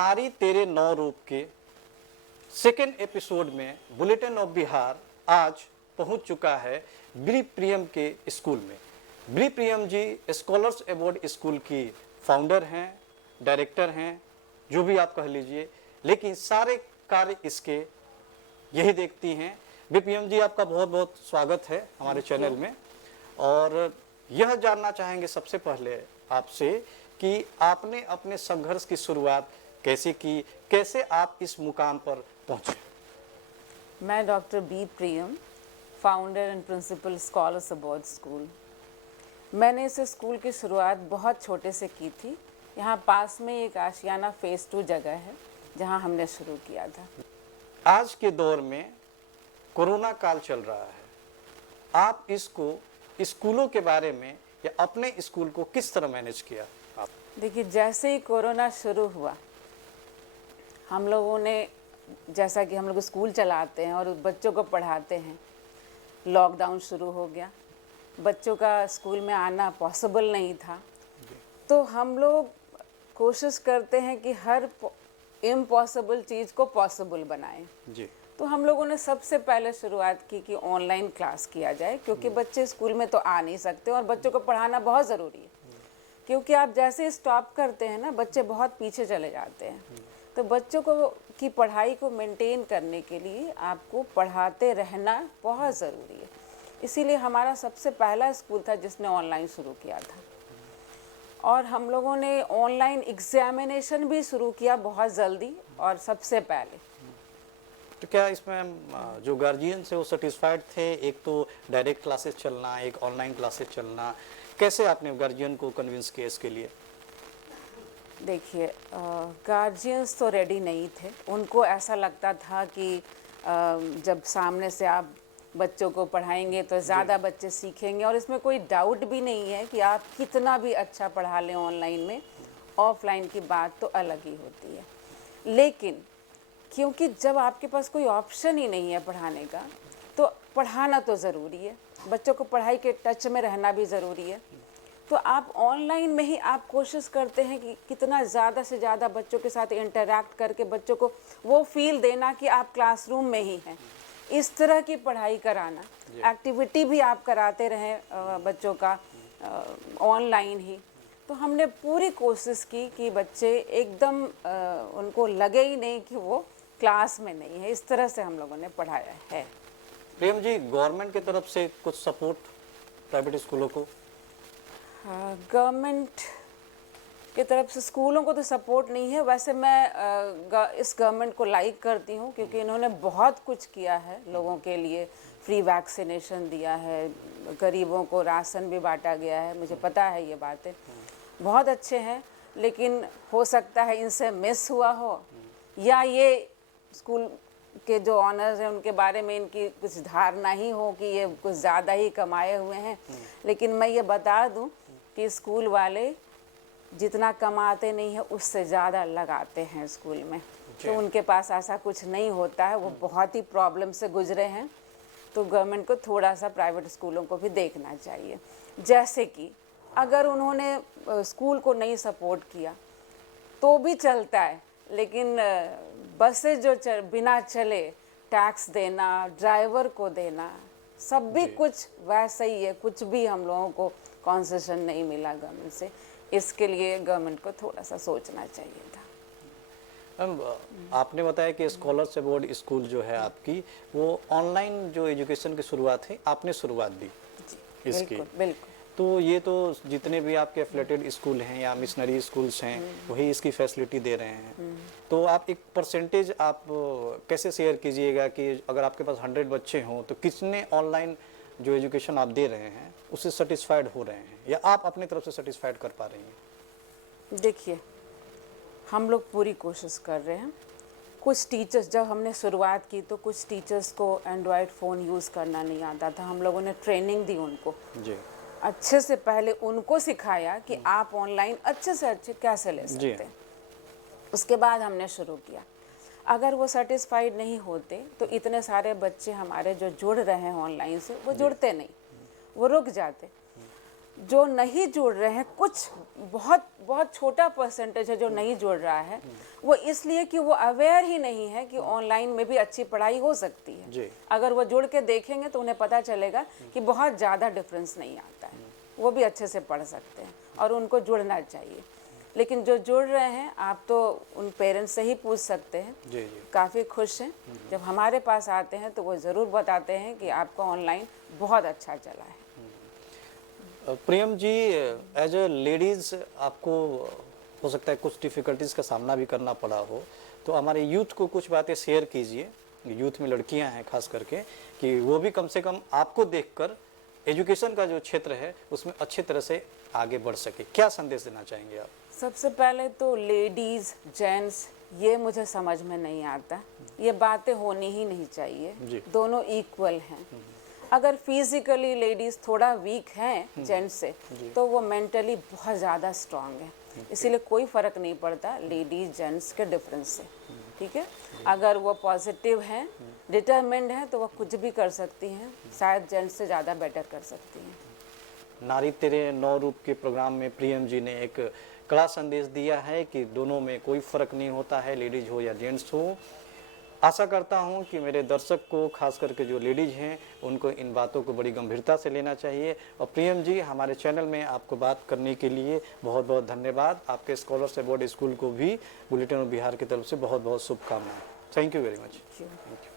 नारी तेरे नौ रूप के सेकेंड एपिसोड में बुलेटिन ऑफ बिहार आज पहुंच चुका है ब्री प्रियम के स्कूल में। ब्री प्रियम जी स्कॉलर्स अवार्ड स्कूल की फाउंडर हैं, डायरेक्टर हैं, जो भी आप कह लीजिए, लेकिन सारे कार्य इसके यही देखती हैं। ब्री प्रियम जी, आपका बहुत बहुत स्वागत है हमारे चैनल में। और यह जानना चाहेंगे सबसे पहले आपसे कि आपने अपने संघर्ष की शुरुआत कैसे की, कैसे आप इस मुकाम पर पहुंचे। मैं doctor B Priyam, founder and principal scholars award school. मैंने इस स्कूल की शुरुआत बहुत छोटे से की थी। यहाँ पास में एक आशियाना फेज़ 2 जगह है जहाँ हमने शुरू किया था। आज के दौर में कोरोना काल चल रहा है, आप इसको स्कूलों के बारे में या अपने स्कूल को किस तरह मैनेज किया आप? देखिए, जैसे ही कोरोना शुरू हुआ, हम लोगों ने, जैसा कि हम लोग स्कूल चलाते हैं और बच्चों को पढ़ाते हैं, लॉकडाउन शुरू हो गया, बच्चों का स्कूल में आना पॉसिबल नहीं था। तो हम लोग कोशिश करते हैं कि हर इम्पॉसिबल चीज़ को पॉसिबल बनाएं। जी। तो हम लोगों ने सबसे पहले शुरुआत की कि ऑनलाइन क्लास किया जाए, क्योंकि बच्चे स्कूल में तो आ नहीं सकते और बच्चों को पढ़ाना बहुत ज़रूरी है। क्योंकि आप जैसे स्टॉप करते हैं ना, बच्चे बहुत पीछे चले जाते हैं। तो बच्चों को की पढ़ाई को मेंटेन करने के लिए आपको पढ़ाते रहना बहुत ज़रूरी है। इसीलिए हमारा सबसे पहला स्कूल था जिसने ऑनलाइन शुरू किया था। और हम लोगों ने ऑनलाइन एग्जामिनेशन भी शुरू किया बहुत जल्दी और सबसे पहले। तो क्या इसमें जो गार्जियन से वो सेटिस्फाइड थे? एक तो डायरेक्ट क्लासेस चलना, एक ऑनलाइन क्लासेस चलना, कैसे आपने गार्जियन को कन्विंस किया इसके लिए? देखिए, गार्जियंस तो रेडी नहीं थे। उनको ऐसा लगता था कि जब सामने से आप बच्चों को पढ़ाएंगे तो ज़्यादा बच्चे सीखेंगे, और इसमें कोई डाउट भी नहीं है कि आप कितना भी अच्छा पढ़ा लें ऑनलाइन में, ऑफलाइन की बात तो अलग ही होती है। लेकिन क्योंकि जब आपके पास कोई ऑप्शन ही नहीं है पढ़ाने का, तो पढ़ाना तो ज़रूरी है, बच्चों को पढ़ाई के टच में रहना भी ज़रूरी है। तो आप ऑनलाइन में ही आप कोशिश करते हैं कि कितना ज़्यादा से ज़्यादा बच्चों के साथ इंटरैक्ट करके बच्चों को वो फील देना कि आप क्लासरूम में ही हैं। इस तरह की पढ़ाई कराना, एक्टिविटी भी आप कराते रहें बच्चों का ऑनलाइन ही। तो हमने पूरी कोशिश की कि बच्चे एकदम उनको लगे ही नहीं कि वो क्लास में नहीं है। इस तरह से हम लोगों ने पढ़ाया है। प्रेम जी, गवर्नमेंट की तरफ से कुछ सपोर्ट प्राइवेट स्कूलों को? गवर्नमेंट की तरफ से स्कूलों को तो सपोर्ट नहीं है। वैसे मैं इस गवर्नमेंट को लाइक करती हूँ, क्योंकि इन्होंने बहुत कुछ किया है लोगों के लिए। फ्री वैक्सीनेशन दिया है, गरीबों को राशन भी बांटा गया है, मुझे पता है ये बातें बहुत अच्छे हैं। लेकिन हो सकता है इनसे मिस हुआ हो, या ये स्कूल के जो ऑनर्स हैं उनके बारे में इनकी कुछ धारणा ही हो कि ये कुछ ज़्यादा ही कमाए हुए हैं। लेकिन मैं ये बता दूं कि स्कूल वाले जितना कमाते नहीं है उससे ज़्यादा लगाते हैं स्कूल में। तो उनके पास ऐसा कुछ नहीं होता है, वो बहुत ही प्रॉब्लम से गुजरे हैं। तो गवर्नमेंट को थोड़ा सा प्राइवेट स्कूलों को भी देखना चाहिए। जैसे कि अगर उन्होंने स्कूल को नहीं सपोर्ट किया तो भी चलता है, लेकिन बसें जो बिना चले टैक्स देना, ड्राइवर को देना, सब भी कुछ वैसा ही है। कुछ भी हम लोगों को कंसेशन नहीं मिला गवर्नमेंट से। इसके लिए गवर्नमेंट को थोड़ा सा सोचना चाहिए था। आपने बताया कि स्कॉलर्स अवार्ड स्कूल जो है आपकी, वो ऑनलाइन जो एजुकेशन की शुरुआत है आपने शुरुआत दी इसकी। बिल्कुल बिल्कुल। तो ये तो जितने भी आपके एफिलेटेड स्कूल हैं या मिशनरी स्कूल्स हैं वही इसकी फैसिलिटी दे रहे हैं। तो आप एक परसेंटेज आप कैसे शेयर कीजिएगा कि अगर आपके पास 100 बच्चे हों तो कितने ऑनलाइन जो एजुकेशन आप दे रहे हैं उससे सेटिस्फाइड हो रहे हैं, या आप अपनी तरफ से सेटिस्फाइड कर पा रही हैं? देखिए, हम लोग पूरी कोशिश कर रहे हैं। कुछ टीचर्स, जब हमने शुरुआत की तो कुछ टीचर्स को एंड्रॉयड फ़ोन यूज़ करना नहीं आता था। हम लोगों ने ट्रेनिंग दी उनको जी, अच्छे से पहले उनको सिखाया कि आप ऑनलाइन अच्छे से अच्छे कैसे ले सकते हैं। उसके बाद हमने शुरू किया। अगर वो सेटिस्फाइड नहीं होते तो इतने सारे बच्चे हमारे जो जुड़ रहे हैं ऑनलाइन से, वो जुड़ते नहीं, वो रुक जाते। जो नहीं जुड़ रहे हैं, कुछ बहुत बहुत छोटा परसेंटेज है जो नहीं जुड़ रहा है, वो इसलिए कि वो अवेयर ही नहीं है कि ऑनलाइन में भी अच्छी पढ़ाई हो सकती है। जी। अगर वो जुड़ के देखेंगे तो उन्हें पता चलेगा कि बहुत ज़्यादा डिफरेंस नहीं आता है, वो भी अच्छे से पढ़ सकते हैं और उनको जुड़ना चाहिए। लेकिन जो जुड़ रहे हैं, आप तो उन पेरेंट्स से ही पूछ सकते हैं, जी जी। काफ़ी खुश हैं। जब हमारे पास आते हैं तो वो ज़रूर बताते हैं कि आपका ऑनलाइन बहुत अच्छा चला है। प्रियम जी, एज अ लेडीज़ आपको हो सकता है कुछ डिफ़िकल्टीज़ का सामना भी करना पड़ा हो, तो हमारे यूथ को कुछ बातें शेयर कीजिए, यूथ में लड़कियां हैं खास करके, कि वो भी कम से कम आपको देखकर एजुकेशन का जो क्षेत्र है उसमें अच्छी तरह से आगे बढ़ सके। क्या संदेश देना चाहेंगे आप? सबसे पहले तो लेडीज़ जेंट्स ये मुझे समझ में नहीं आता, ये बातें होनी ही नहीं चाहिए। जी। दोनों इक्वल हैं। अगर फिजिकली लेडीज़ थोड़ा वीक हैं जेंट्स से, तो वो मेंटली बहुत ज़्यादा स्ट्रांग है, इसीलिए कोई फ़र्क नहीं पड़ता लेडीज़ जेंट्स के डिफरेंस से। ठीक है, अगर वो पॉजिटिव हैं, डिटरमिन्ड हैं, तो वो कुछ भी कर सकती हैं, शायद जेंट्स से ज़्यादा बेटर कर सकती हैं। नारी तेरे नौ रूप के प्रोग्राम में प्रियम जी ने एक कड़ा संदेश दिया है कि दोनों में कोई फ़र्क नहीं होता है, लेडीज हो या जेंट्स हो। आशा करता हूं कि मेरे दर्शक को, खास करके जो लेडीज हैं, उनको इन बातों को बड़ी गंभीरता से लेना चाहिए। और प्रियम जी, हमारे चैनल में आपको बात करने के लिए बहुत बहुत धन्यवाद। आपके स्कॉलर्स अवार्ड स्कूल को भी बुलेटिन ऑफ बिहार की तरफ से बहुत बहुत शुभकामनाएं। Thank you very much. Thank you.